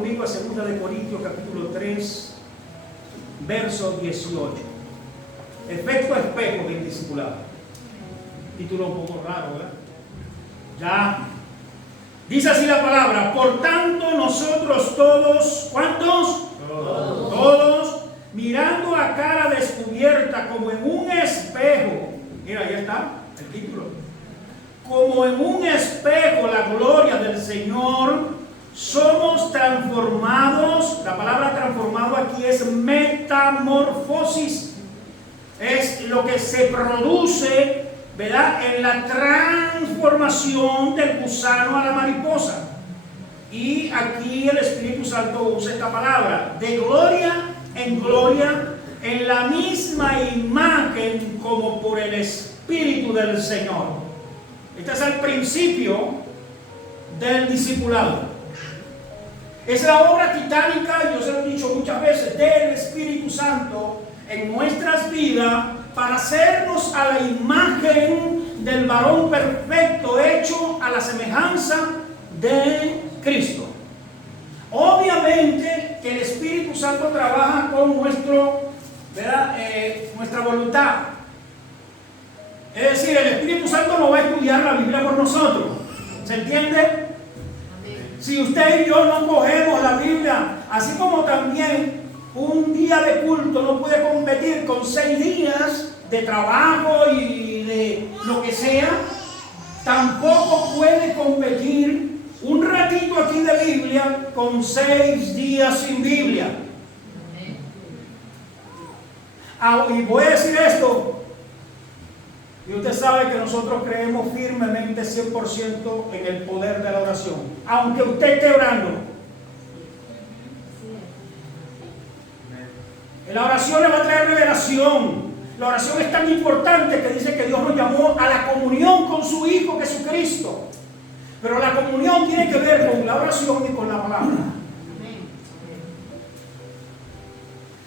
conmigo a 2 de Corintios capítulo 3, verso 18. Efecto espejo del discipulado. Título un poco raro, ¿verdad? Ya. Dice así la palabra: por tanto nosotros todos, ¿cuántos? Todos, mirando a cara descubierta como en un espejo. Mira, ahí está el título. Como en un espejo la gloria del Señor, somos transformados. La palabra transformado aquí es metamorfosis. Es lo que se produce, ¿verdad?, en la transformación del gusano a la mariposa. Y aquí el Espíritu Santo usa esta palabra: de gloria en gloria, en la misma imagen como por el Espíritu del Señor. Este es el principio del discipulado. Es la obra titánica, yo se lo he dicho muchas veces, del Espíritu Santo en nuestras vidas para hacernos a la imagen del varón perfecto, hecho a la semejanza de Cristo. Obviamente que el Espíritu Santo trabaja con nuestra voluntad. Es decir, el Espíritu Santo no va a estudiar la Biblia por nosotros. ¿Se entiende? Si usted y yo no cogemos la Biblia, así como también un día de culto no puede competir con 6 días de trabajo y de lo que sea, tampoco puede competir un ratito aquí de Biblia con 6 días sin Biblia. Y voy a decir esto, y usted sabe que nosotros creemos firmemente 100% en el poder de la oración, aunque usted esté orando. La oración le va a traer revelación. La oración es tan importante que dice que Dios nos llamó a la comunión con su Hijo Jesucristo. Pero la comunión tiene que ver con la oración y con la palabra.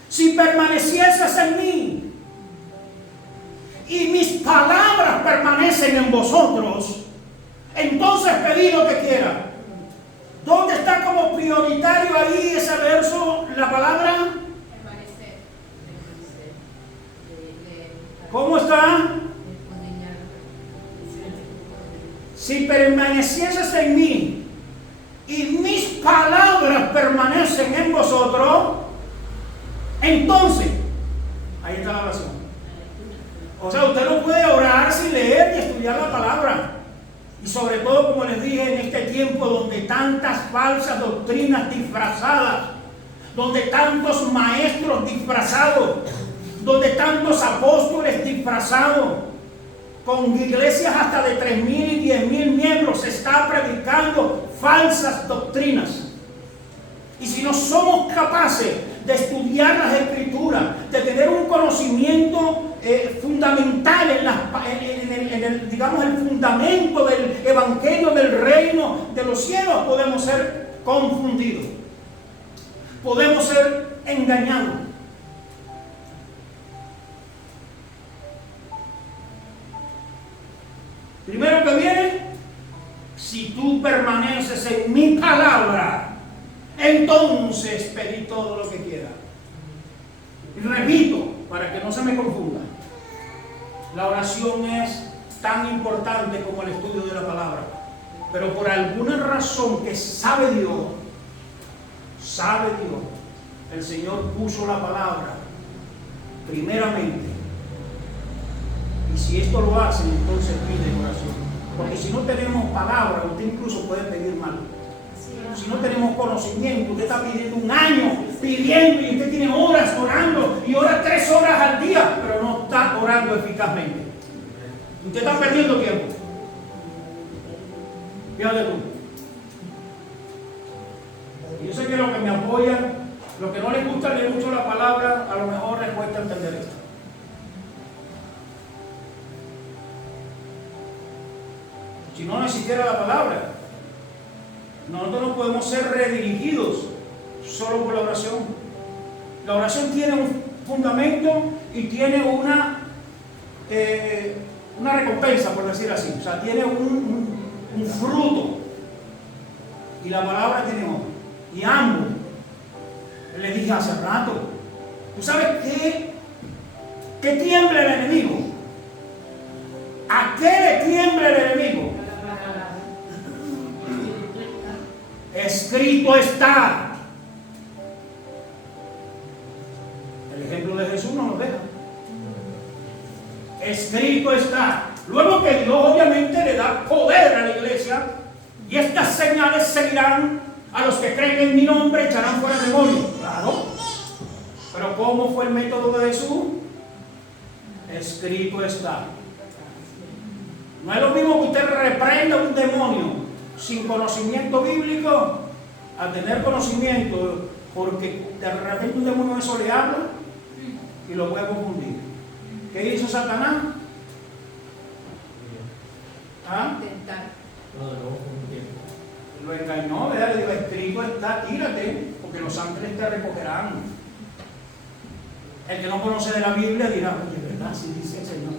Si permanecieses en mí y mis palabras permanecen en vosotros, entonces pedid lo que quiera. ¿Dónde está como prioritario ahí ese verso, la palabra? Permanecer. ¿Cómo está? Si permanecieses en mí y mis palabras permanecen en vosotros, entonces, ahí está la oración. O sea, usted no puede orar sin leer y estudiar la palabra. Y sobre todo, como les dije, en este tiempo donde tantas falsas doctrinas disfrazadas, donde tantos maestros disfrazados, donde tantos apóstoles disfrazados, con iglesias hasta de 3,000 y 10,000 miembros, se está predicando falsas doctrinas. Y si no somos capaces de estudiar las Escrituras, de tener un conocimiento fundamental en el fundamento del Evangelio del Reino de los cielos, podemos ser confundidos, podemos ser engañados. Primero que viene: si tú permaneces en mi palabra, entonces pedí todo lo que quiera. Y repito, para que no se me confunda, la oración es tan importante como el estudio de la palabra. Pero por alguna razón que sabe Dios, el Señor puso la palabra primeramente. Y si esto lo hacen, entonces piden oración. Porque si no tenemos palabra, usted incluso puede pedir mal. Si no tenemos conocimiento, usted está pidiendo 1 año, pidiendo, y usted tiene horas orando, y ora 3 horas al día, pero no está orando eficazmente. Usted está perdiendo tiempo. Fíjate tú. Y yo sé que los que me apoyan, los que no les gusta leer mucho la palabra, a lo mejor les cuesta entender esto. Si no existiera la palabra, nosotros no podemos ser redirigidos solo por la oración. La oración tiene un fundamento y tiene una recompensa, por decir así. O sea, tiene un fruto. Y la palabra tiene otro. Y ambos Le dije hace rato, ¿tú sabes qué? ¿Qué tiembla el enemigo? ¿A qué le tiembla el enemigo? Escrito está. El ejemplo de Jesús no nos deja. Escrito está. Luego que Dios obviamente le da poder a la iglesia, y estas señales seguirán a los que creen en mi nombre, echarán fuera demonios. Claro. Pero ¿cómo fue el método de Jesús? Escrito está. No es lo mismo que usted reprenda un demonio sin conocimiento bíblico a tener conocimiento, porque de repente un demonio eso le habla y lo puede confundir. ¿Qué hizo Satanás? ¿Ah? Lo engañó, ¿verdad? Le dijo, escrito está, tírate, porque los ángeles te recogerán. El que no conoce de la Biblia dirá, oye, ¿verdad? Sí dice el Señor.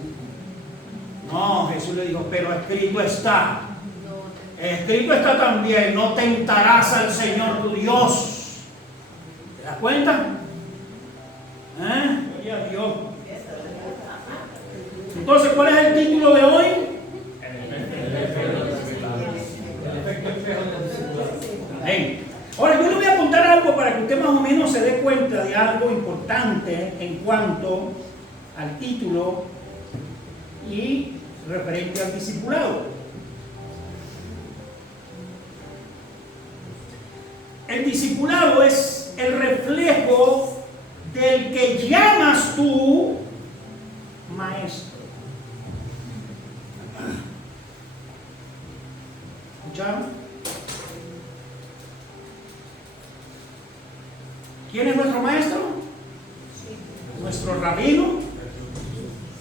No, Jesús le dijo, pero escrito está. Escrito está también, no tentarás al Señor tu Dios. ¿Te das cuenta? Oye a Dios. Entonces, ¿cuál es el título de hoy? Amén. Ahora, yo le voy a contar algo para que usted más o menos se dé cuenta de algo importante en cuanto al título y referente al discipulado. El discipulado es el reflejo del que llamas tú maestro. ¿Escucharon? ¿Quién es nuestro maestro? Nuestro rabino,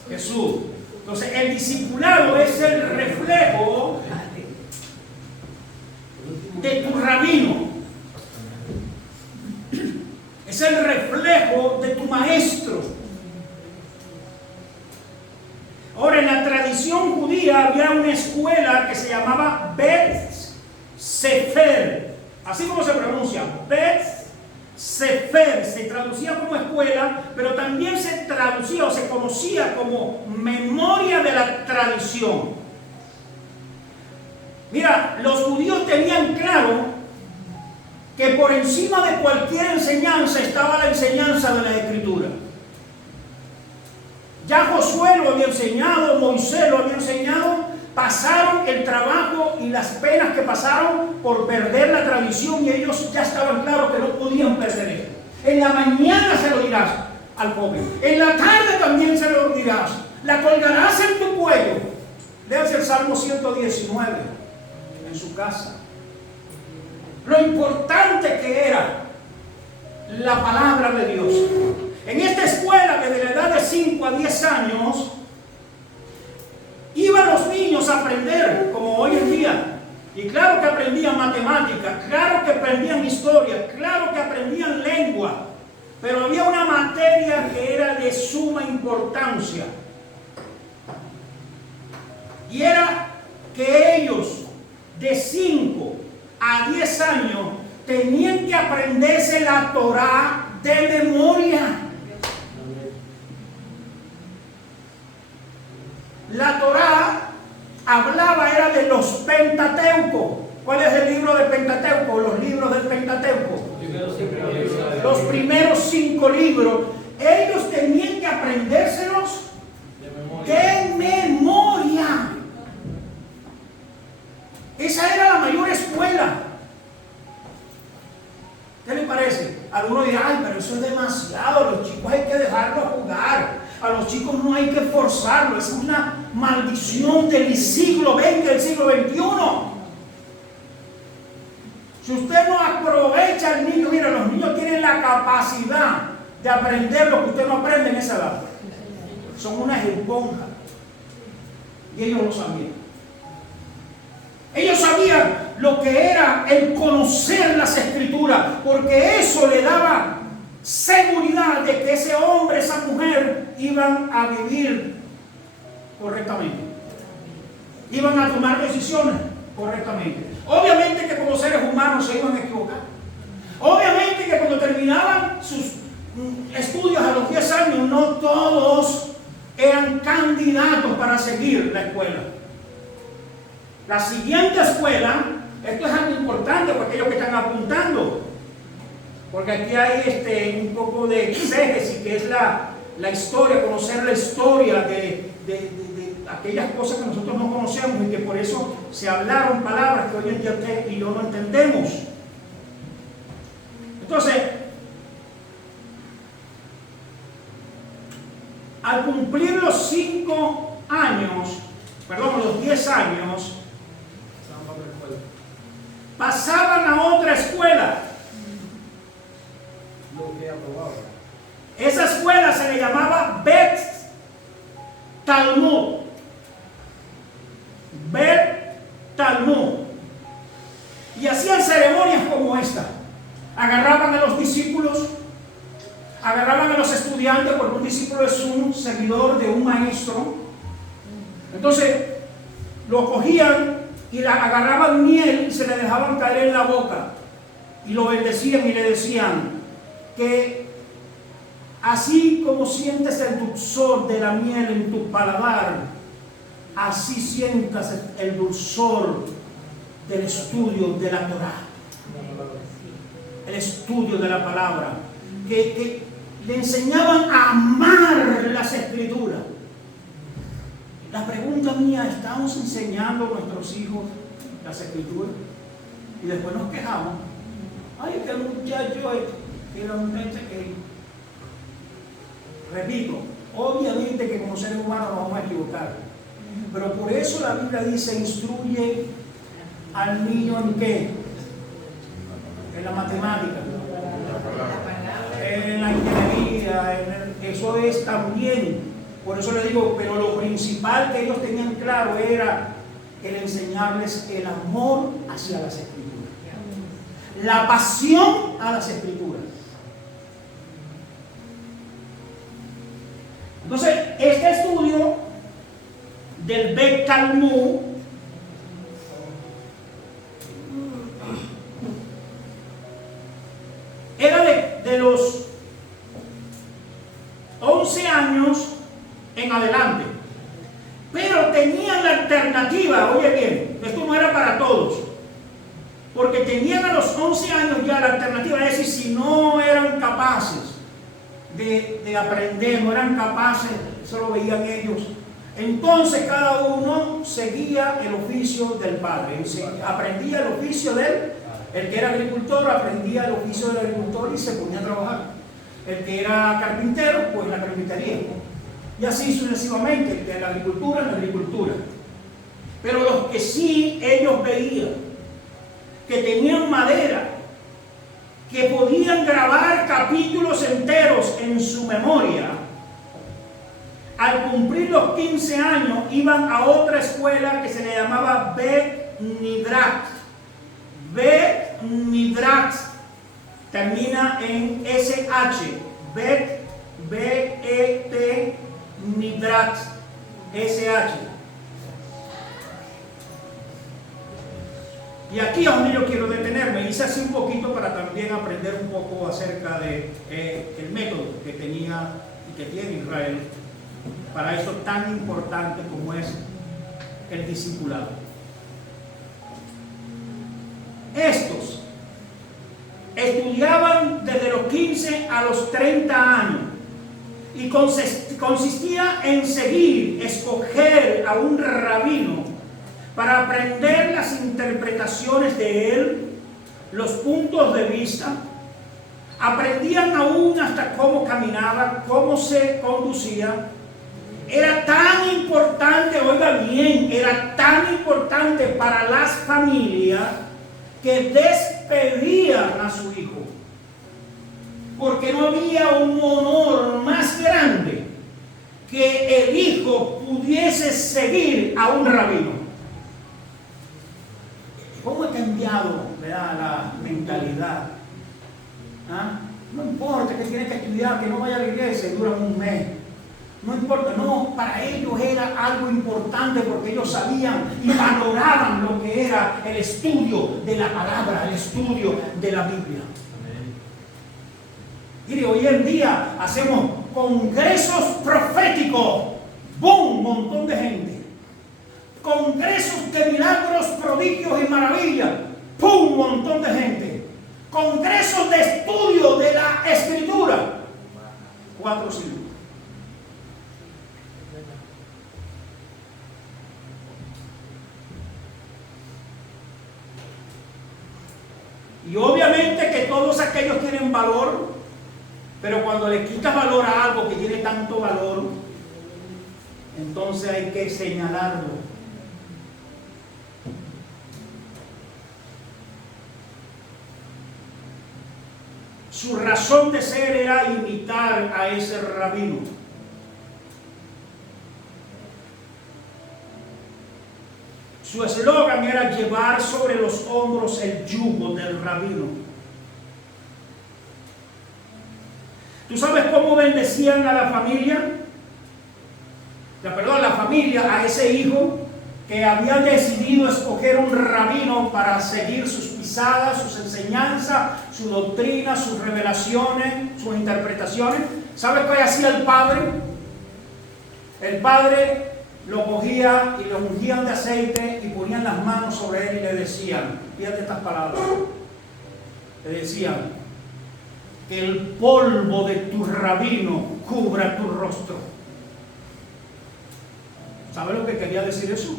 Jesús. Entonces, el discipulado es el reflejo de tu rabino. Es el reflejo de tu maestro. Ahora, en la tradición judía había una escuela que se llamaba Bet Sefer. Así como se pronuncia, Bet Sefer. Se traducía como escuela, pero también se traducía o se conocía como memoria de la tradición. Mira, los judíos tenían claro que por encima de cualquier enseñanza estaba la enseñanza de la Escritura. Ya Josué lo había enseñado, Moisés lo había enseñado, pasaron el trabajo y las penas que pasaron por perder la tradición, y ellos ya estaban claros que no podían perder esto. En la mañana se lo dirás al joven, en la tarde también se lo dirás, la colgarás en tu cuello. Léase el Salmo 119 en su casa. Lo importante que era la palabra de Dios. En esta escuela, desde la edad de 5 a 10 años, iban los niños a aprender, como hoy en día. Y claro que aprendían matemáticas, claro que aprendían historia, claro que aprendían lengua. Pero había una materia que era de suma importancia. Y era que ellos, de 5 a 10 años, tenían que aprenderse la Torá de memoria. La Torá hablaba, era de los Pentateucos. ¿Cuál es el libro del Pentateuco? Los libros del Pentateuco. Los primeros 5 libros. Ellos tenían que aprendérselos de memoria. Esa era la mayor escuela. ¿Qué le parece? Algunos dirán, ay, pero eso es demasiado, los chicos hay que dejarlos jugar, a los chicos no hay que forzarlos, es una maldición del siglo XX, del siglo XXI. Si usted no aprovecha al niño, mira, los niños tienen la capacidad de aprender lo que usted no aprende en esa edad. Son unas esponjas. Y ellos lo sabían. Ellos sabían lo que era el conocer las Escrituras, porque eso le daba seguridad de que ese hombre, esa mujer, iban a vivir correctamente. Iban a tomar decisiones correctamente. Obviamente que como seres humanos se iban a equivocar. Obviamente que cuando terminaban estudios a los 10 años, no todos eran candidatos para seguir la escuela. La siguiente escuela, esto es algo importante para aquellos que están apuntando, porque aquí hay un poco de exégesis, que es la historia, conocer la historia de aquellas cosas que nosotros no conocemos y que por eso se hablaron palabras que hoy en día usted y yo no entendemos. Entonces, al cumplir los 5 años, perdón, los 10 años, pasaban a otra escuela. Esa escuela se le llamaba Bet Talmud. Bet Talmud. Y hacían ceremonias como esta. Agarraban a los discípulos, agarraban a los estudiantes, porque un discípulo es un seguidor de un maestro. Entonces lo cogían y agarraban miel y se le dejaban caer en la boca y lo bendecían y le decían que así como sientes el dulzor de la miel en tu paladar, así sientas el dulzor del estudio de la Torá, el estudio de la palabra, que le enseñaban a amar las Escrituras. La pregunta mía, ¿estamos enseñando a nuestros hijos las Escrituras? Y después nos quejamos. Ay, que muchacho era un mente que... Repito, obviamente que como seres humanos nos vamos a equivocar. Pero por eso la Biblia dice, instruye al niño en qué? En la matemática, en la ingeniería, eso es también. Por eso le digo, pero lo principal que ellos tenían claro era el enseñarles el amor hacia las Escrituras, la pasión a las Escrituras. Entonces, este estudio del Bet Talmud era de los 11 años en adelante, pero tenían la alternativa. Oye bien, esto no era para todos, porque tenían a los 11 años ya la alternativa, es decir, si no eran capaces de aprender, no eran capaces, eso lo veían ellos, entonces cada uno seguía el oficio del padre, aprendía el oficio el que era agricultor aprendía el oficio del agricultor y se ponía a trabajar, el que era carpintero, pues la carpintería, y así sucesivamente, de la agricultura en la agricultura. Pero los que sí ellos veían que tenían madera, que podían grabar capítulos enteros en su memoria, al cumplir los 15 años iban a otra escuela que se le llamaba Bet Midrash. Bet Midrash termina en SH, Bet, B-E-T, Midrash, SH. Y aquí es donde yo quiero detenerme. Hice así un poquito para también aprender un poco acerca de el método que tenía y que tiene Israel para eso tan importante como es el discipulado. Estos estudiaban desde los 15 a los 30 años y consistía en escoger a un rabino para aprender las interpretaciones de él, los puntos de vista. Aprendían aún hasta cómo caminaba, cómo se conducía. Era tan importante, oiga bien, era tan importante para las familias que despedían a su hijo, porque no había un honor más grande que el hijo pudiese seguir a un rabino. ¿Cómo ha cambiado, ¿verdad?, la mentalidad? ¿Ah? No importa que tiene que estudiar, que no vaya a la iglesia y duran un mes. No importa, no, para ellos era algo importante porque ellos sabían y valoraban lo que era el estudio de la palabra, el estudio de la Biblia. Mire, hoy en día hacemos congresos proféticos. ¡Bum! Un montón de gente. Congresos de milagros, prodigios y maravillas. ¡Pum! Un montón de gente. Congresos de estudio de la Escritura. 4 siglos. Y obviamente que todos aquellos tienen valor, pero cuando le quitas valor a algo que tiene tanto valor, entonces hay que señalarlo. Su razón de ser era imitar a ese rabino. Su eslogan era llevar sobre los hombros el yugo del rabino. ¿Tú sabes cómo bendecían a la familia? La familia, a ese hijo que había decidido escoger un rabino para seguir sus pisadas, sus enseñanzas, su doctrina, sus revelaciones, sus interpretaciones. ¿Sabes qué hacía el padre? El padre lo cogía y lo ungían de aceite y ponían las manos sobre él y le decían, fíjate estas palabras, le decían, que el polvo de tu rabino cubra tu rostro. ¿Sabe lo que quería decir eso?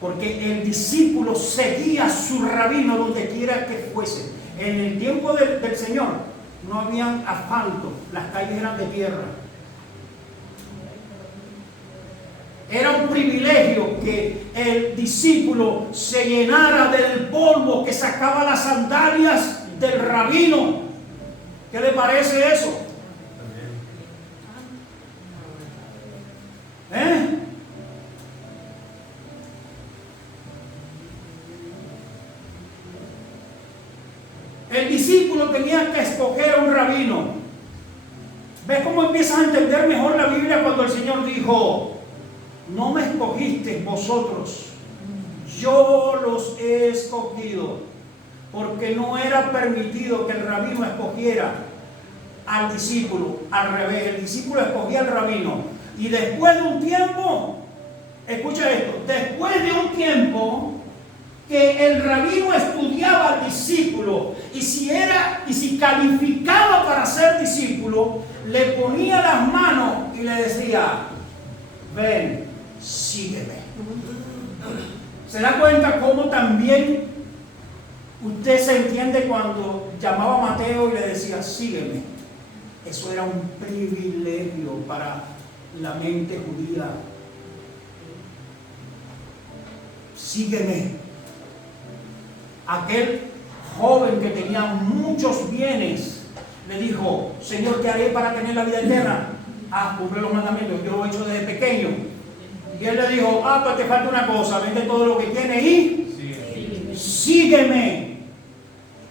Porque el discípulo seguía a su rabino donde quiera que fuese. En el tiempo del Señor no habían asfalto, las calles eran de tierra. Era un privilegio que el discípulo se llenara del polvo que sacaba las sandalias del rabino. ¿Qué le parece eso? El discípulo tenía que escoger a un rabino. ¿Ves cómo empiezas a entender mejor la Biblia cuando el Señor dijo: no me escogisteis vosotros, yo los he escogido? Porque no era permitido que el rabino escogiera al discípulo. Al revés, el discípulo escogía al rabino. Y después de un tiempo, escucha esto, después de un tiempo que el rabino estudiaba al discípulo, y si calificaba para ser discípulo, le ponía las manos y le decía: ven, sígueme. ¿Se da cuenta cómo también usted se entiende cuando llamaba a Mateo y le decía: sígueme? Eso era un privilegio para la mente judía. Sígueme. Aquel joven que tenía muchos bienes le dijo: Señor, ¿qué haré para tener la vida eterna? Cumple los mandamientos, yo lo he hecho desde pequeño. Y él le dijo: pues te falta una cosa, vende todo lo que tienes y sígueme.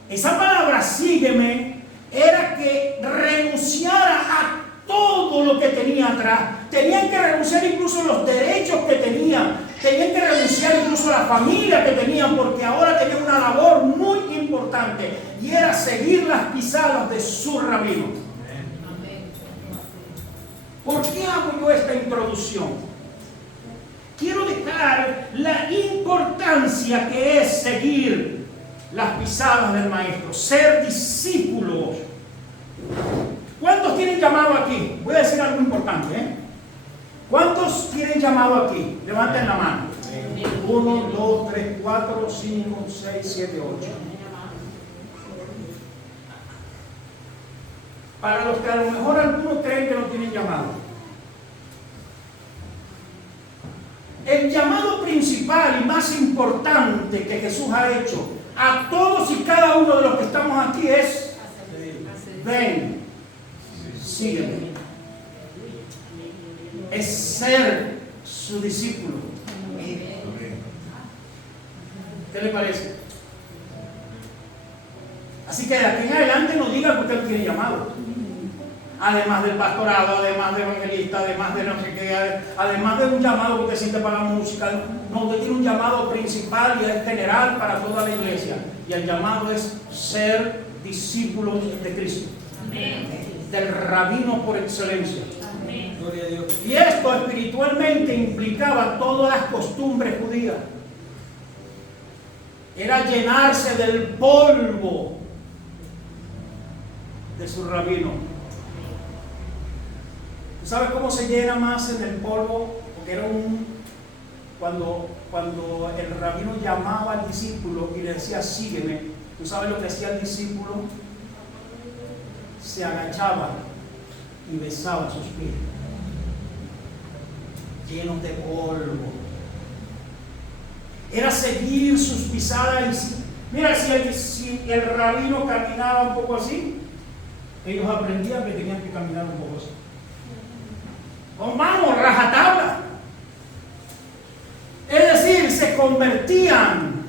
Esa palabra sígueme era que renunciara a todo lo que tenía atrás. Tenían que renunciar incluso a los derechos que tenían. Tenían que renunciar incluso a la familia que tenían, porque ahora tenían una labor muy importante, y era seguir las pisadas de su rabino. ¿Por qué hago yo esta introducción? Quiero dejar la importancia que es seguir las pisadas del maestro, ser discípulos. ¿Cuántos tienen llamado aquí? Voy a decir algo importante, ¿Cuántos tienen llamado aquí? Levanten la mano. 1, 2, 3, 4, 5, 6, 7, 8. Para los que a lo mejor algunos creen que no tienen llamado. El llamado principal y más importante que Jesús ha hecho a todos y cada uno de los que estamos aquí es: ven, sígueme. Es ser su discípulo. ¿Qué le parece? Así que de aquí en adelante no diga que usted tiene llamado. además del pastorado, además de evangelista, además de no sé qué, además de un llamado que usted siente para la música. No, usted tiene un llamado principal y es general para toda la iglesia. Y el llamado es ser discípulos de Cristo. Amén. Del rabino por excelencia. Amén. Gloria a Dios. Y esto espiritualmente implicaba todas las costumbres judías. Era llenarse del polvo de su rabino. ¿Tú sabes cómo se llena más en el polvo? Porque era cuando el rabino llamaba al discípulo y le decía, sígueme, ¿tú sabes lo que hacía el discípulo? Se agachaba y besaba sus pies, llenos de polvo. Era seguir sus pisadas. Mira, si el rabino caminaba un poco así, ellos aprendían que tenían que caminar un poco así. Oh, vamos, rajatabla. Es decir, se convertían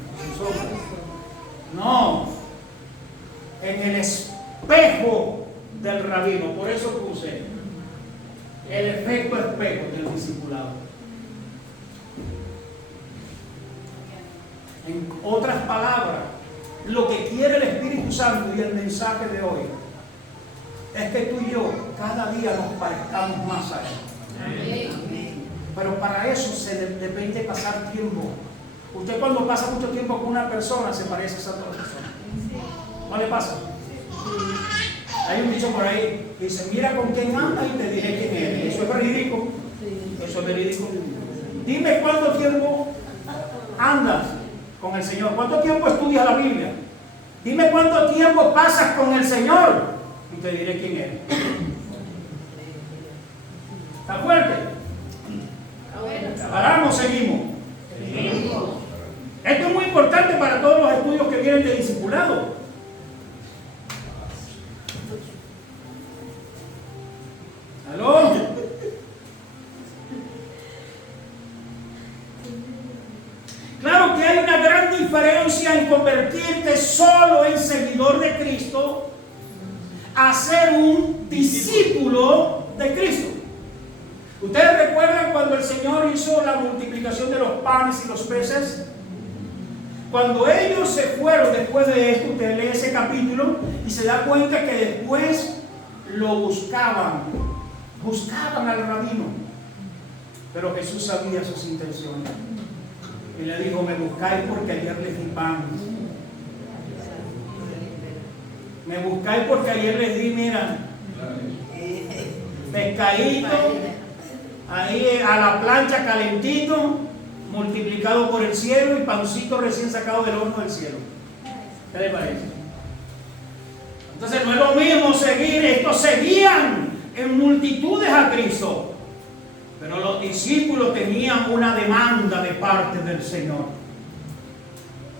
en el espejo del rabino. Por eso puse el efecto espejo del discipulado. En otras palabras, lo que quiere el Espíritu Santo y el mensaje de hoy es que tú y yo cada día nos parezcamos más a Él. Amén. Pero para eso depende pasar tiempo. Usted cuando pasa mucho tiempo con una persona se parece a esa otra persona. ¿No le pasa? Hay un dicho por ahí que dice, mira con quién anda y te diré quién eres. Eso es verídico. Eso es verídico. Dime cuánto tiempo andas con el Señor. ¿Cuánto tiempo estudias la Biblia? Dime cuánto tiempo pasas con el Señor y te diré quién eres. ¿Está fuerte? Paramos, seguimos. Esto es muy importante para todos los estudios que vienen de discipulado. ¿Aló? Claro que hay una gran diferencia en convertirte solo en seguidor de Cristo a ser un discípulo de Cristo. ¿Ustedes recuerdan cuando el Señor hizo la multiplicación de los panes y los peces? Cuando ellos se fueron después de esto, usted lee ese capítulo y se da cuenta que después lo buscaban al rabino. Pero Jesús sabía sus intenciones. Y le dijo, me buscáis porque ayer les di pan. Me buscáis porque ayer les di, mira, pescadito, ahí a la plancha calentito, multiplicado por el cielo y pancito recién sacado del horno del cielo. ¿Qué le parece? Entonces no es lo mismo seguir, estos seguían en multitudes a Cristo. Pero los discípulos tenían una demanda de parte del Señor.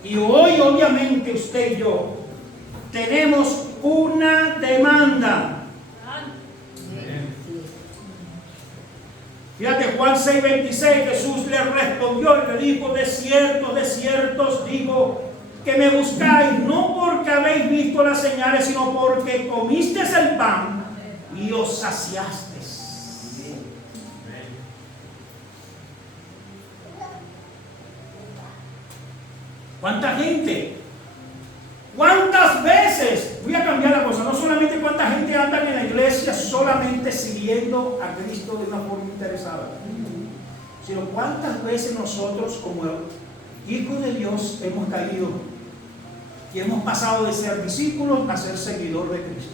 Y hoy, obviamente, usted y yo tenemos una demanda. Fíjate, Juan 6:26, Jesús le respondió y le dijo, de cierto os digo, que me buscáis, no porque habéis visto las señales, sino porque comisteis el pan y os saciasteis. ¿Cuánta gente? ¿Cuántas veces? Voy a cambiar la cosa. No solamente cuánta gente anda en la iglesia solamente siguiendo a Cristo de una forma interesada, sino cuántas veces nosotros como hijos de Dios hemos caído y hemos pasado de ser discípulos a ser seguidor de Cristo.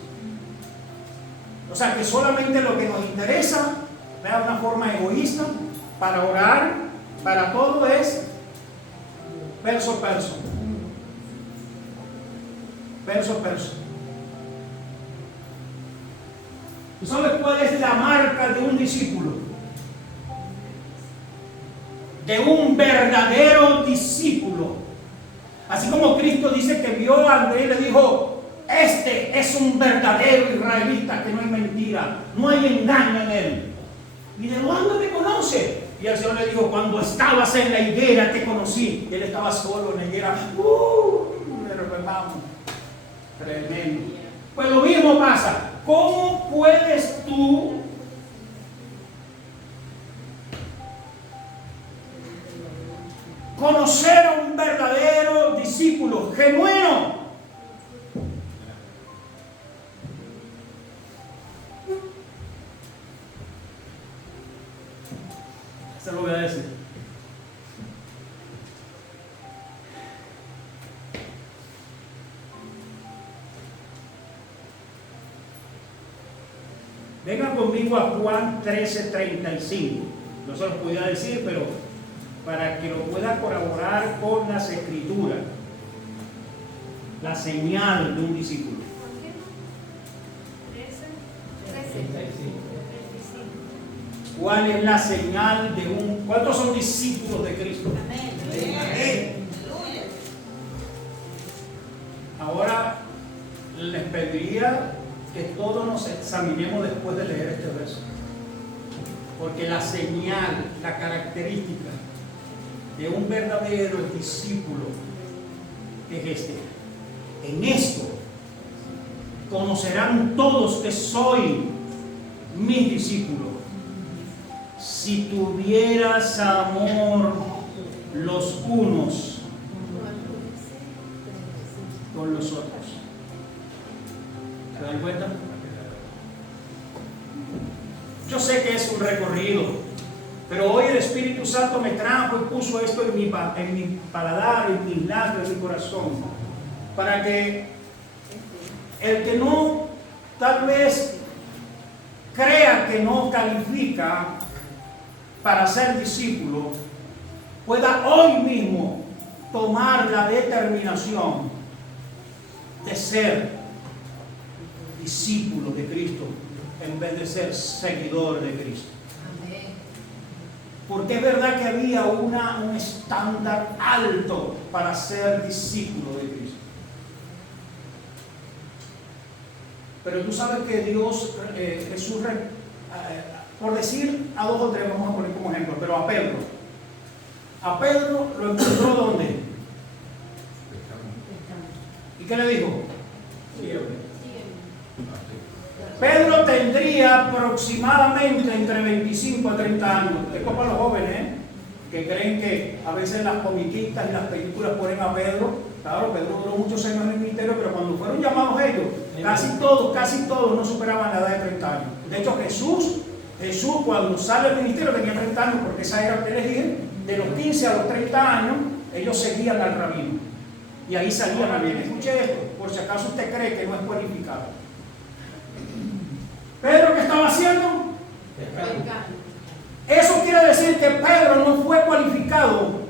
O sea que solamente lo que nos interesa, de una forma egoísta, para orar, para todo es verso a verso. Verso a verso. ¿Tú sabes cuál es la marca de un discípulo? De un verdadero discípulo. Así como Cristo dice que vio a Andrés y le dijo, este es un verdadero israelita, que no hay mentira, no hay engaño en él. ¿Y de dónde me conoce? Y el Señor le dijo, cuando estabas en la higuera te conocí. Y él estaba solo en la higuera. Le repetamos. Tremendo. Pues lo mismo pasa. ¿cómo puedes tú conocer a un verdadero discípulo genuino? Se lo voy a decir. Vengan conmigo a Juan 13:35. No se los podía decir, pero para que lo pueda corroborar con las escrituras. La señal de un discípulo. ¿Cuál es la señal de un... ¿Cuántos son discípulos de Cristo? Amén. Ahora les pediría que todos nos examinemos después de leer este verso. Porque la señal, la característica de un verdadero discípulo es este. En esto conocerán todos que soy mis discípulos, si tuvieras amor los unos con los otros. ¿Se dan cuenta? Yo sé que es un recorrido, pero hoy el Espíritu Santo me trajo y puso esto en mi paladar, en mis labios, en mi corazón, para que el que no, tal vez crea que no califica para ser discípulo, pueda hoy mismo tomar la determinación de ser discípulo de Cristo en vez de ser seguidor de Cristo. Amén. Porque es verdad que había un estándar alto para ser discípulo de Cristo. Pero tú sabes que Dios, Jesús, por decir a dos o tres, vamos a poner como ejemplo, pero a Pedro lo encontró ¿dónde? ¿Y qué le dijo? Sígueme. Pedro tendría aproximadamente entre 25 a 30 años. Esto para los jóvenes, que creen que a veces las comiquitas y las películas ponen a Pedro. Claro, Pedro duró muchos años en el ministerio, pero cuando fueron llamados ellos, casi todos no superaban la edad de 30 años. De hecho, Jesús cuando sale del ministerio tenía 30 años, porque esa era que les dije, de los 15 a los 30 años, ellos seguían al rabino. Y ahí salían al bien. Escuche esto, por si acaso usted cree que no es cualificado. ¿Pedro qué estaba haciendo? Eso quiere decir que Pedro no fue cualificado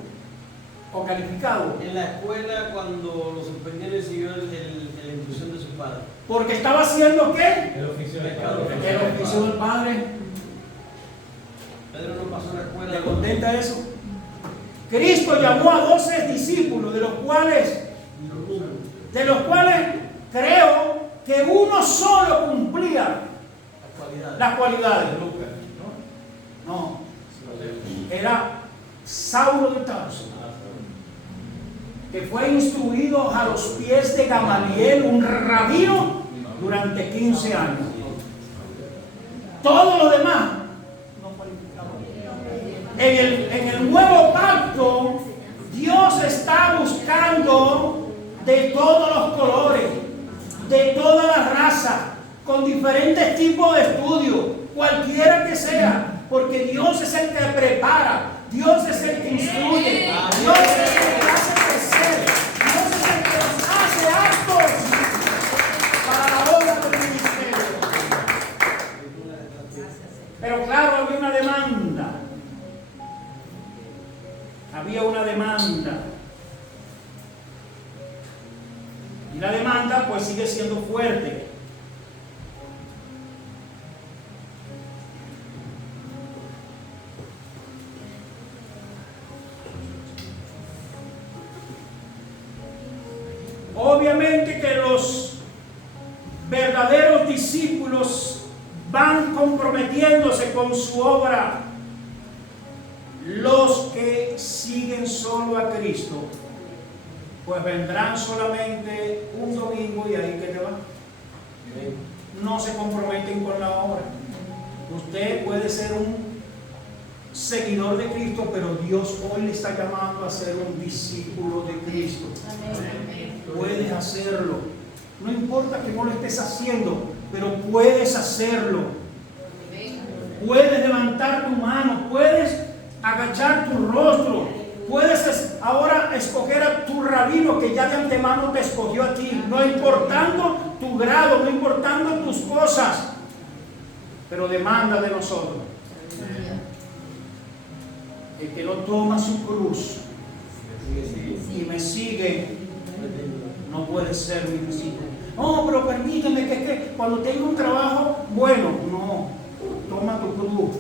o calificado. En la escuela, cuando lo suspendieron, siguió la instrucción de su padre. Porque estaba haciendo ¿qué? El oficio del padre. El oficio del padre. Pedro no pasó la escuela. ¿Le contenta eso? Cristo llamó a 12 discípulos, de los cuales creo que uno solo cumplía las cualidades. No, era Saulo de Tarso, que fue instruido a los pies de Gamaliel, un rabino, durante 15 años. Todo lo demás no cualificaba. En el nuevo pacto, Dios está buscando de todos los colores, de todas las razas, con diferentes tipos de estudios, cualquiera que sea, porque Dios es el que prepara, Dios es el que instruye, Dios es el que hace crecer, Dios es el que nos hace aptos para la obra del ministerio. Pero claro, había una demanda. Y la demanda pues sigue siendo fuerte. Obviamente que los verdaderos discípulos van comprometiéndose con su obra. Los que siguen solo a Cristo, pues vendrán solamente un domingo y ahí que te van. No se comprometen con la obra. Usted puede ser un seguidor de Cristo, pero Dios hoy le está llamando a ser un discípulo de Cristo. Puedes hacerlo. No importa que no lo estés haciendo, pero puedes hacerlo. Puedes levantar tu mano, puedes agachar tu rostro, puedes ahora escoger a tu rabino que ya de antemano te escogió a ti, no importando tu grado, no importando tus cosas, pero demanda de nosotros. El que no toma su cruz y me sigue no puede ser mi discípulo. No, pero permíteme que cuando tenga un trabajo bueno, no, toma tu cruz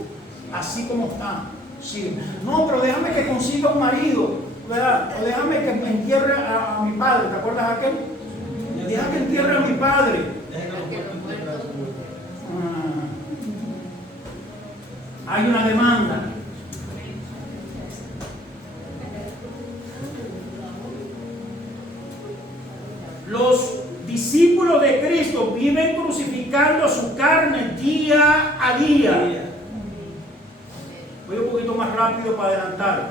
así como está. Sí. No, pero déjame que consiga un marido, ¿verdad? O déjame que me entierre a mi padre. ¿Te acuerdas de aquel? Deja que entierre a mi padre. Hay una demanda. Los discípulos de Cristo viven crucificando su carne día a día. Voy un poquito más rápido para adelantar.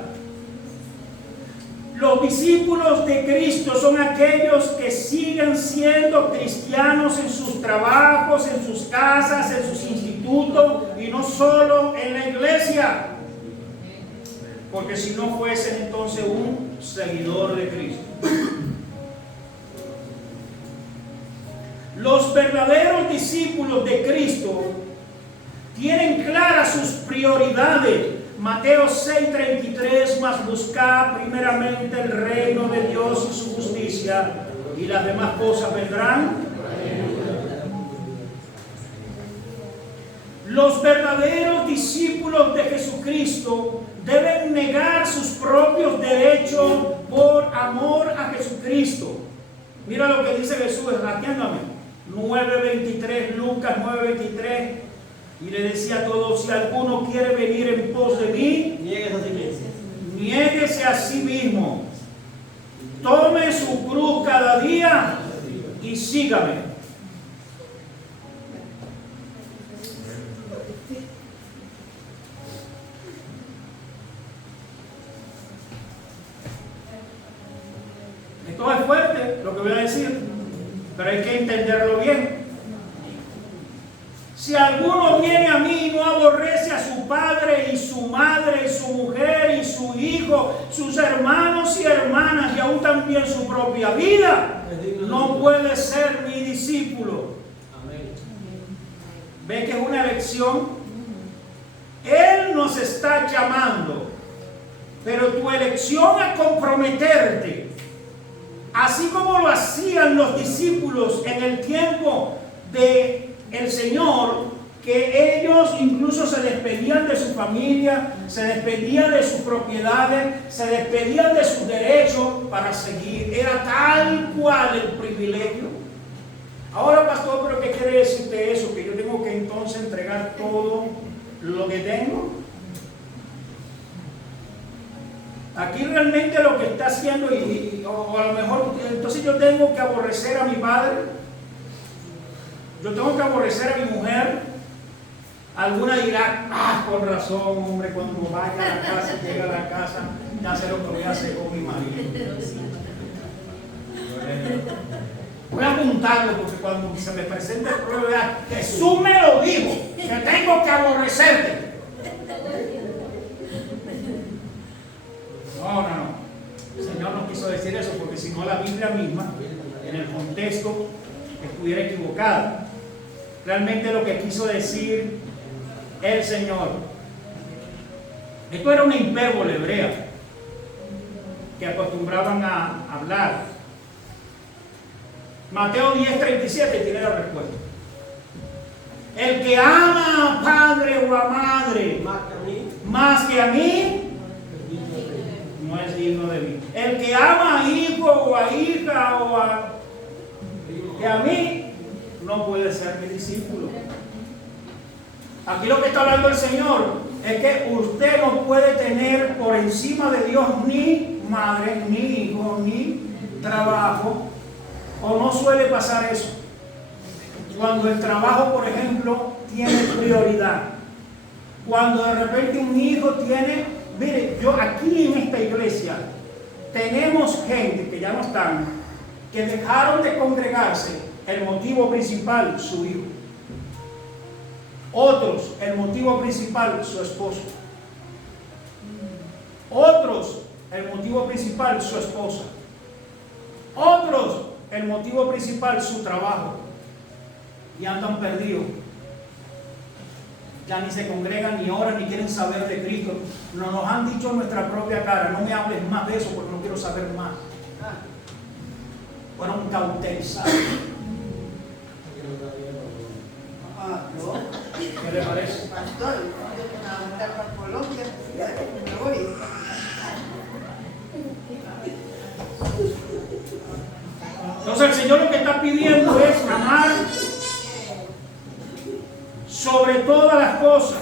Los discípulos de Cristo son aquellos que siguen siendo cristianos en sus trabajos, en sus casas, en sus institutos y no solo en la iglesia. Porque si no fuesen entonces un seguidor de Cristo. Los verdaderos discípulos de Cristo tienen claras sus prioridades. Mateo 6:33, mas buscad primeramente el reino de Dios y su justicia, y las demás cosas vendrán. Los verdaderos discípulos de Jesucristo deben negar sus propios derechos por amor a Jesucristo. Mira lo que dice Jesús, atiéndame. 9:23, Lucas 9:23, y le decía a todos: si alguno quiere venir en pos de mí, niéguese a sí mismo, tome su cruz cada día y sígame. Esto es fuerte lo que voy a decir, pero hay que entenderlo bien. Si alguno viene a mí y no aborrece a su padre y su madre y su mujer y su hijo, sus hermanos y hermanas y aún también su propia vida, no puede ser mi discípulo. ¿Ve que es una elección? Él nos está llamando, pero tu elección es comprometerte. Así como lo hacían los discípulos en el tiempo del Señor, que ellos incluso se despedían de su familia, se despedían de sus propiedades, se despedían de sus derechos para seguir. Era tal cual el privilegio. Ahora, pastor, ¿pero qué quiere decirte eso? ¿Que yo tengo que entonces entregar todo lo que tengo? Aquí realmente lo que está haciendo, o a lo mejor, entonces yo tengo que aborrecer a mi padre, yo tengo que aborrecer a mi mujer. Alguna dirá: con razón, hombre, cuando vaya a la casa, llega a la casa, ya sé lo que voy a hacer con mi marido. Voy a apuntarlo porque cuando se me presente el problema, Jesús me lo dijo, que tengo que aborrecerte. No. El Señor no quiso decir eso, porque si no la Biblia misma, en el contexto, estuviera equivocada. Realmente lo que quiso decir el Señor, esto era una hipérbole hebrea que acostumbraban a hablar. Mateo 10:37 tiene la respuesta. El que ama a padre o a madre más que a mí no es digno de mí. El que ama a hijo o a hija que a mí no puede ser mi discípulo. Aquí lo que está hablando el Señor es que usted no puede tener por encima de Dios ni madre, ni hijo, ni trabajo, o no suele pasar eso. Cuando el trabajo, por ejemplo, tiene prioridad. Cuando de repente un hijo tiene... Mire, yo aquí en esta iglesia tenemos gente que ya no están, que dejaron de congregarse, el motivo principal, su hijo. Otros, el motivo principal, su esposo. Otros, el motivo principal, su esposa. Otros, el motivo principal, su trabajo. Y andan perdidos. Ya ni se congregan, ni oran, ni quieren saber de Cristo. Nos han dicho en nuestra propia cara, no me hables más de eso porque no quiero saber más. Fueron cauterizados. ¿Qué le parece? Pastor, yo voy a mandar para Colombia, ya me voy. Entonces el Señor lo que está pidiendo es amar sobre todas las cosas.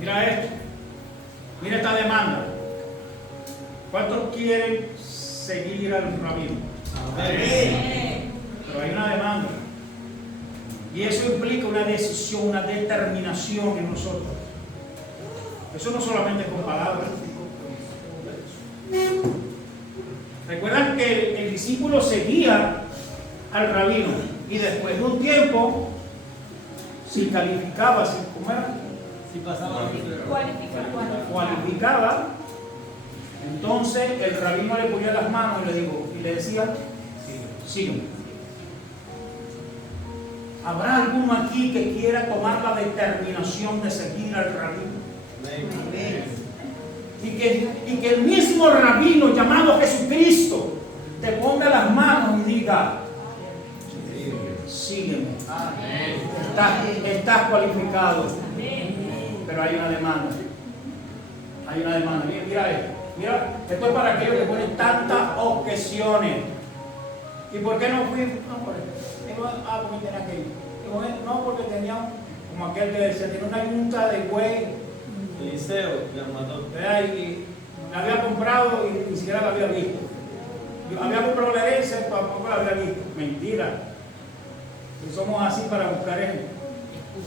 Mira esto. Mira esta demanda. ¿Cuántos quieren seguir al rabino? Amén. Pero hay una demanda. Y eso implica una decisión, una determinación en nosotros. Eso no solamente con palabras. Recuerdan que el discípulo seguía al rabino y después de un tiempo, si calificaba, si cualificaba, entonces el rabino le ponía las manos y le decía, sígueme. ¿Habrá alguno aquí que quiera tomar la determinación de seguir al rabino? Amén. Y que el mismo rabino llamado Jesucristo te ponga las manos y diga, sígueme. Estás cualificado. Pero hay una demanda. Hay una demanda. Mira esto. Mira, esto es para aquellos que ponen tantas objeciones. ¿Y por qué no fui? No, porque tenía que ir. No, porque tenía, como aquel que decía, tenía una yunta de güey. Eliseo la mató. Y la había comprado y ni siquiera la había visto. Yo había comprado la herencia, tampoco la había visto. Mentira. Y somos así para buscar eso.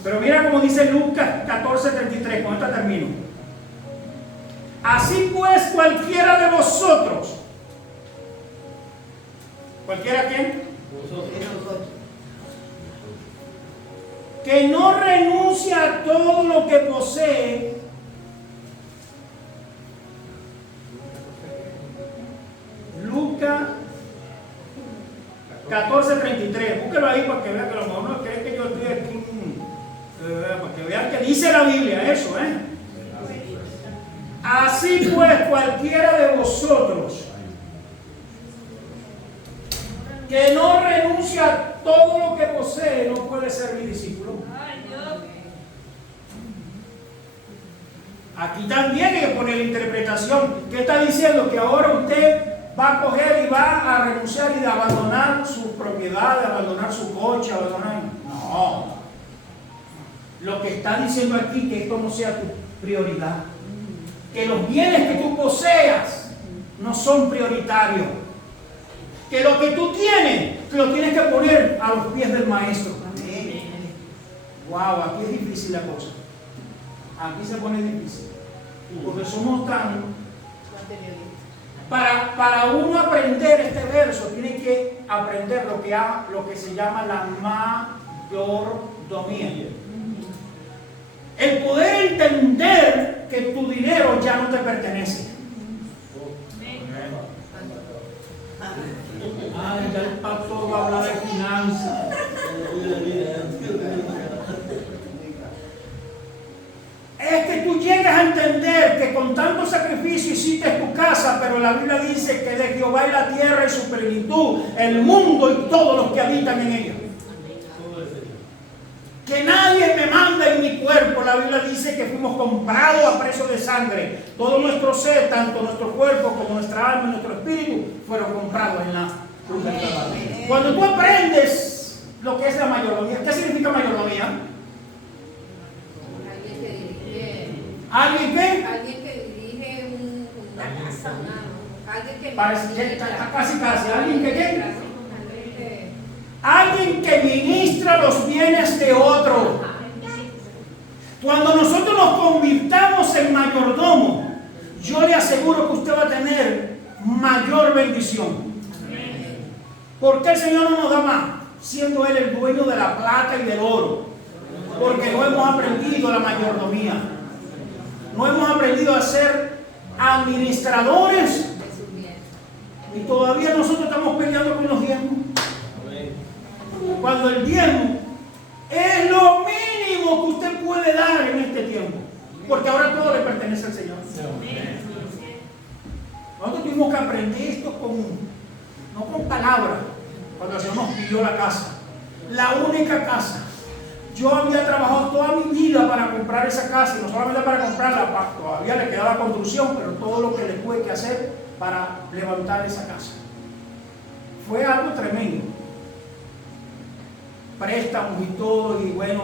Pero mira como dice Lucas 14:33, con esta termino. Así pues, cualquiera de vosotros, ¿cualquiera quién? Vosotros. Que no renuncia a todo lo que posee, Lucas 14:33, búsquelo ahí para que vean que a lo mejor no creen que yo estoy aquí, para que vean que dice la Biblia eso, Así pues, cualquiera de vosotros que no renuncia a todo lo que posee no puede ser mi discípulo. Aquí también hay que poner la interpretación. ¿Qué está diciendo? Que ahora usted va a coger y va a renunciar y de abandonar su propiedad, de abandonar su coche, abandonar... No. Lo que está diciendo aquí que esto no sea tu prioridad. Que los bienes que tú poseas no son prioritarios. Que lo que tú tienes, lo tienes que poner a los pies del maestro. Wow, aquí es difícil la cosa. Aquí se pone difícil. Porque somos tan... Para uno aprender este verso, tiene que aprender lo que se llama la mayordomía. El poder entender que tu dinero ya no te pertenece. Ay, ya el pastor va a hablar de finanzas. Es que tú llegas a entender que con tanto sacrificio hiciste tu casa, pero la Biblia dice que de Jehová es la tierra y su plenitud, el mundo y todos los que habitan en ella. Que nadie me manda en mi cuerpo. La Biblia dice que fuimos comprados a precio de sangre. Todo nuestro ser, tanto nuestro cuerpo como nuestra alma y nuestro espíritu, fueron comprados en la cruz del Calvario. Cuando tú aprendes lo que es la mayordomía, ¿qué significa mayordomía? ¿Alguien qué? Alguien que dirige un Parece casi. ¿Alguien que qué? Alguien que ministra los bienes de otro. Cuando nosotros nos convirtamos en mayordomo, yo le aseguro que usted va a tener mayor bendición. ¿Por qué el Señor no nos da más? Siendo Él el dueño de la plata y del oro. Porque no hemos aprendido la mayordomía. No hemos aprendido a ser administradores. Y todavía nosotros estamos peleando con los diezmos. Cuando el diezmo es lo mínimo que usted puede dar en este tiempo. Porque ahora todo le pertenece al Señor. Nosotros tuvimos que aprender esto no con palabras. Cuando el Señor nos pidió la casa. La única casa. Yo había trabajado toda mi vida para comprar esa casa. Y no solamente para comprarla, todavía le quedaba construcción, pero todo lo que le tuve que hacer para levantar esa casa. Fue algo tremendo. Préstamos y todo, y bueno,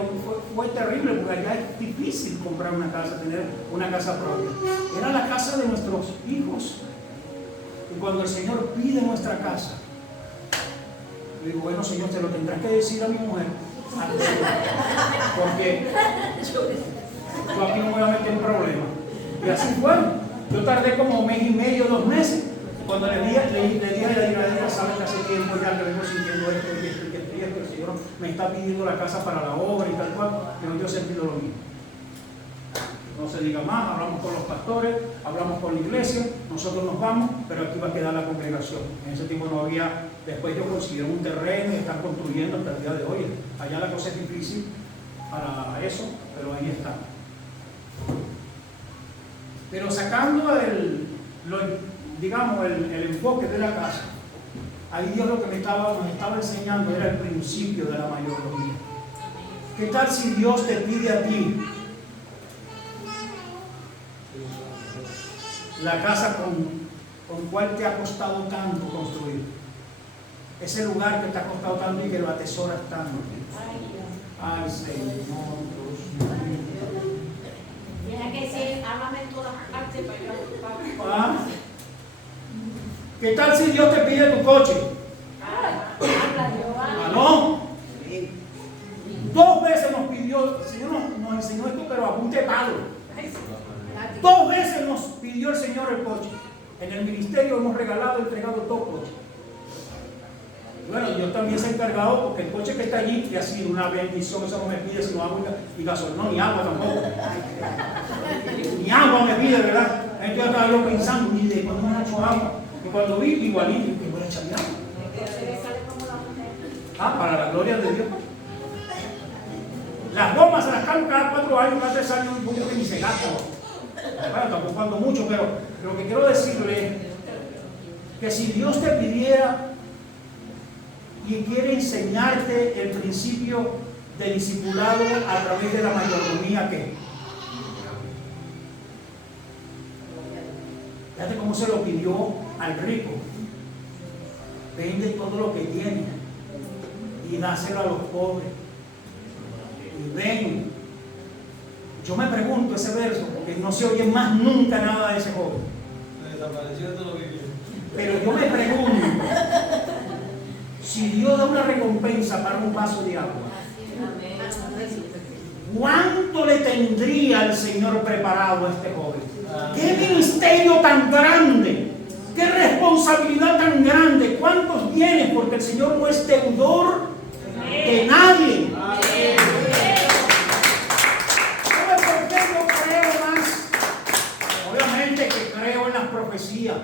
fue terrible, porque allá es difícil comprar una casa, tener una casa propia. Era la casa de nuestros hijos. Y cuando el Señor pide nuestra casa, le digo, bueno, Señor, te lo tendrás que decir a mi mujer, porque yo aquí no me voy a meter en problemas. Y así fue. Yo tardé como 1 mes y medio, 2 meses, cuando le dije a la sabes que hace tiempo ya que vengo sintiendo esto y esto y esto y esto, el Señor me está pidiendo la casa para la obra y tal cual, pero yo he sentido lo mismo. No se diga más, hablamos con los pastores, hablamos con la iglesia, nosotros nos vamos, pero aquí va a quedar la congregación. En ese tiempo no había, después yo consiguieron un terreno y están construyendo hasta el día de hoy. Allá la cosa es difícil para eso, pero ahí está. Pero sacando el enfoque de la casa, ahí Dios lo que nos estaba enseñando era el principio de la mayordomía. ¿Qué tal si Dios te pide a ti la casa con cual te ha costado tanto construir? Ese lugar que te ha costado tanto y que lo atesoras tanto. Ay, Señor, Dios mío. Tiene que decir, háblame en todas partes para ¿Ah? ¿Qué tal si Dios te pide tu coche? ¿No? 2 veces nos pidió, el Señor nos enseñó esto, pero a punta de palo. 2 veces nos pidió el Señor el coche. En el ministerio hemos entregado 2 coches. Bueno, Dios también se ha encargado, porque el coche que está allí, que ha sido una bendición, eso no me pide sino agua y gasolina, no, ni agua tampoco. Ni agua me pide, ¿verdad? Entonces yo estaba yo pensando, ni de cuándo me han hecho agua. Y cuando vi, igualito, que voy a echarle agua. Para la gloria de Dios. Las gomas se las cambio cada 4 años, cada 3 años, un poco que ni se gasta. Bueno, tampoco ando mucho, pero lo que quiero decirle es que si Dios te pidiera y quiere enseñarte el principio de discipulado a través de la mayordomía, ¿qué? Fíjate cómo se lo pidió al rico. Vende todo lo que tiene y dáselo a los pobres. Y ven. Yo me pregunto ese verso, porque no se oye más nunca nada de ese joven. Desapareció de todo lo que vive. Pero yo me pregunto, si Dios da una recompensa para un vaso de agua, ¿cuánto le tendría el Señor preparado a este joven? ¡Qué ministerio tan grande! ¡Qué responsabilidad tan grande! ¿Cuántos bienes? Porque el Señor no es deudor de nadie. ¿Sabe por qué yo creo más? Obviamente que creo en las profecías.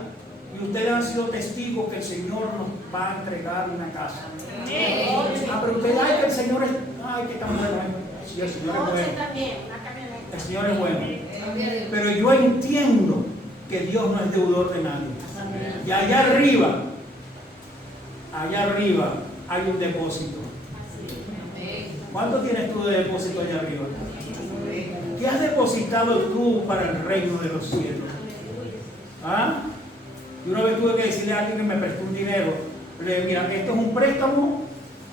Y ustedes han sido testigos que el Señor nos va a entregar una casa. Pero ustedes, ay, que el Señor es, ay, que tan bueno. Sí, el Señor es bueno. El Señor es bueno. Pero yo entiendo que Dios no es deudor de nadie. Y allá arriba hay un depósito. ¿Cuánto tienes tú de depósito allá arriba? ¿Qué has depositado tú para el reino de los cielos? ¿Ah? Y una vez tuve que decirle a alguien que me prestó un dinero, le dije, mira, esto es un préstamo,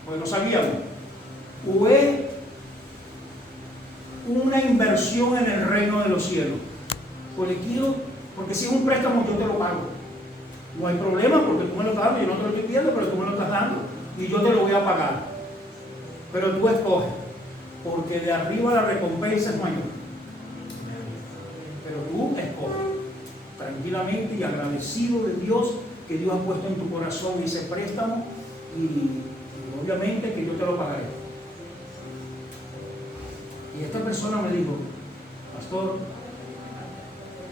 pues no sabíamos, o es una inversión en el reino de los cielos. Porque quiero Porque si es un préstamo, yo te lo pago. No hay problema porque tú me lo estás dando, yo no te lo estoy pidiendo, pero tú me lo estás dando y yo te lo voy a pagar. Pero tú escoges, porque de arriba la recompensa es mayor. Pero tú escoges tranquilamente y agradecido de Dios que Dios ha puesto en tu corazón ese préstamo y obviamente que yo te lo pagaré. Y esta persona me dijo, pastor,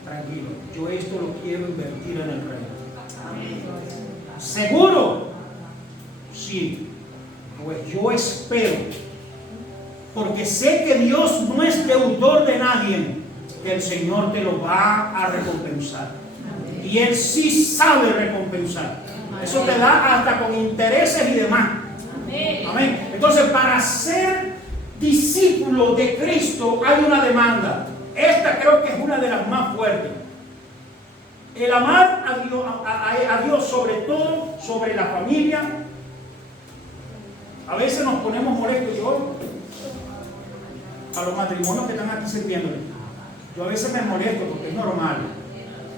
tranquilo, yo esto lo quiero invertir en el reino. ¿Seguro? Sí. Pues yo espero, porque sé que Dios no es deudor de nadie, que el Señor te lo va a recompensar. Y Él sí sabe recompensar. Eso te da hasta con intereses y demás. Amén. Entonces, para ser discípulo de Cristo hay una demanda. Esta creo que es una de las más fuertes. El amar a Dios sobre todo, sobre la familia. A veces nos ponemos molestos. Yo, a los matrimonios que están aquí sirviéndole, yo a veces me molesto porque es normal.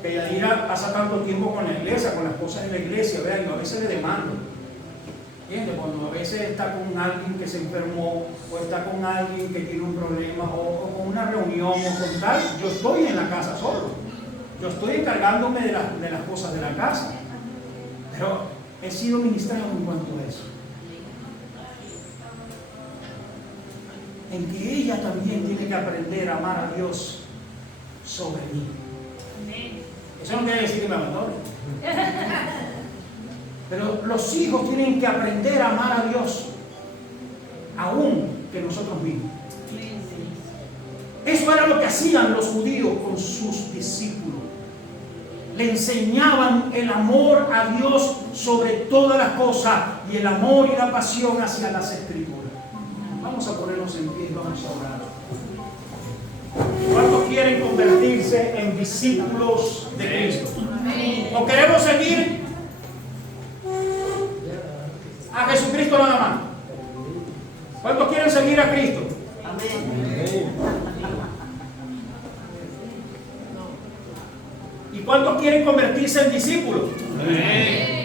Que Yadira pasa tanto tiempo con la iglesia, con las cosas de la iglesia, vean, yo a veces le demando. ¿Entiendes? Cuando a veces está con alguien que se enfermó, o está con alguien que tiene un problema, o con una reunión, o con tal, yo estoy en la casa solo. Yo estoy encargándome de las cosas de la casa. Pero he sido ministrado en cuanto a eso. En que ella también tiene que aprender a amar a Dios sobre mí. Eso no quiere decir que me abandone. Pero los hijos tienen que aprender a amar a Dios, aún que nosotros mismos. Eso era lo que hacían los judíos con sus discípulos. Le enseñaban el amor a Dios sobre todas las cosas y el amor y la pasión hacia las Escrituras. Vamos a ponernos en pie y vamos a orar. ¿Cuántos quieren convertirse en discípulos de Cristo? ¿O queremos seguir a Jesucristo nada más? ¿Cuántos quieren seguir a Cristo? Amén. ¿Y cuántos quieren convertirse en discípulos? Amén.